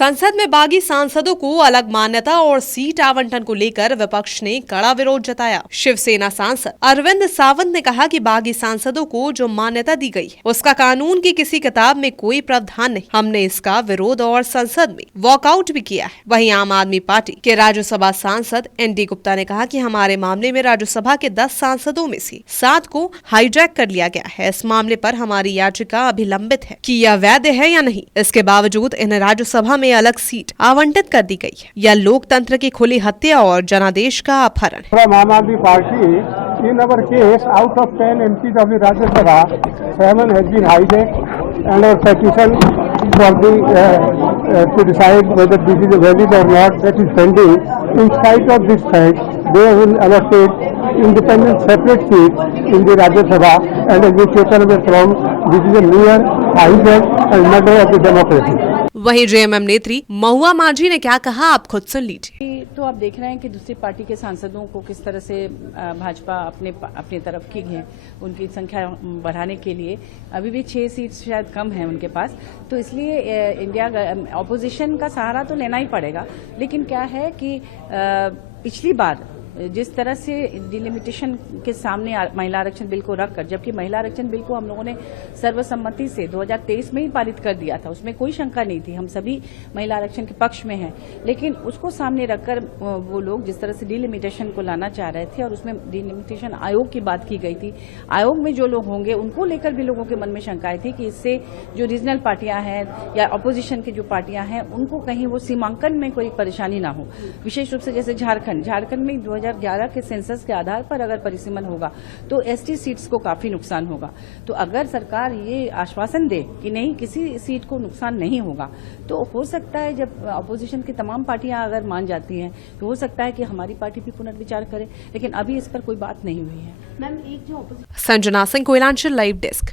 संसद में बागी सांसदों को अलग मान्यता और सीट आवंटन को लेकर विपक्ष ने कड़ा विरोध जताया। शिवसेना सांसद अरविंद सावंत ने कहा कि बागी सांसदों को जो मान्यता दी गई है उसका कानून की किसी किताब में कोई प्रावधान नहीं। हमने इसका विरोध और संसद में वॉकआउट भी किया है। वहीं आम आदमी पार्टी के राज्यसभा सांसद ND गुप्ता ने कहा कि हमारे मामले में राज्यसभा के 10 सांसदों में से 7 को हाईजैक कर लिया गया है। इस मामले पर हमारी याचिका अभी लंबित है कि यह वैध है या नहीं। इसके बावजूद इन्हें राज्यसभा में अलग सीट आवंटित कर दी गई है। यह लोकतंत्र की खुली हत्या और जनादेश का अपहरण है। आम आदमी party in our case, out of 10 MPs of the Rajya Sabha, 7 has been hijacked, and our petition for the to decide whether this is valid or not, that is pending. In spite of this fact, they will allocate independent separate seats in the Rajya Sabha, and as we taken away from, this is a mere hijack and murder of the democracy. वहीं JMM नेत्री महुआ माझी ने क्या कहा, आप खुद सुन लीजिए। तो आप देख रहे हैं कि दूसरी पार्टी के सांसदों को किस तरह से भाजपा अपने तरफ की है, उनकी संख्या बढ़ाने के लिए अभी भी 6 सीट शायद कम है उनके पास। तो इसलिए इंडिया ऑपोजिशन का सहारा तो लेना ही पड़ेगा। लेकिन क्या है कि पिछली बार जिस तरह से डिलिमिटेशन के सामने महिला आरक्षण बिल को रखकर, जबकि महिला आरक्षण बिल को हम लोगों ने सर्वसम्मति से 2023 में ही पारित कर दिया था, उसमें कोई शंका नहीं थी, हम सभी महिला आरक्षण के पक्ष में हैं। लेकिन उसको सामने रखकर वो लोग जिस तरह से डिलिमिटेशन को लाना चाह रहे थे और उसमें डिलिमिटेशन आयोग की बात की गई थी, आयोग में जो लोग होंगे उनको लेकर भी लोगों के मन में शंकाएं थी कि इससे जो रीजनल पार्टियां हैं या अपोजिशन की जो पार्टियां हैं उनको कहीं वो सीमांकन में कोई परेशानी ना हो। विशेष रूप से जैसे झारखंड में 2011 के सेंसस के आधार पर अगर परिसीमन होगा तो ST सीट्स को काफी नुकसान होगा। तो अगर सरकार ये आश्वासन दे कि नहीं, किसी सीट को नुकसान नहीं होगा, तो हो सकता है जब अपोजिशन की तमाम पार्टियां अगर मान जाती हैं तो हो सकता है कि हमारी पार्टी भी पुनर्विचार करे। लेकिन अभी इस पर कोई बात नहीं हुई है। Sanjana Singh, Koyalanchal live desk.